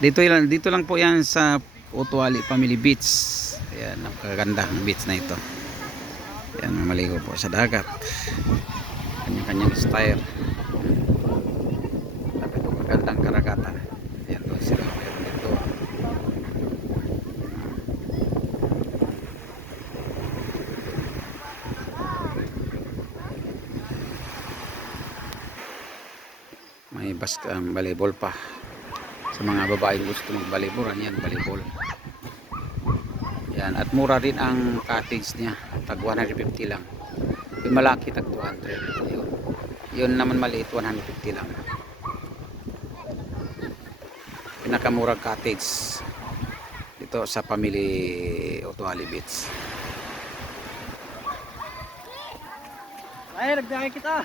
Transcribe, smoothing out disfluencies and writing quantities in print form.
Dito lang po yan sa Otuali Family Beach. Ayan, napakagandang beach na ito. Ayan, maligo po sa dagat. Kanya-kanyang style. Napakagandang karagatan. Ayan doon sila. Meron dito. May volleyball pa. Sa mga babae gusto mag-volleyball, yan, volleyball. Yan, at mura rin ang cottage niya. Tag 150 lang. Yung malaki tag 200. Yun naman maliit 150 lang. Pinakamurang cottage dito sa Family Otuali Beach. Ay, nagdaya kita.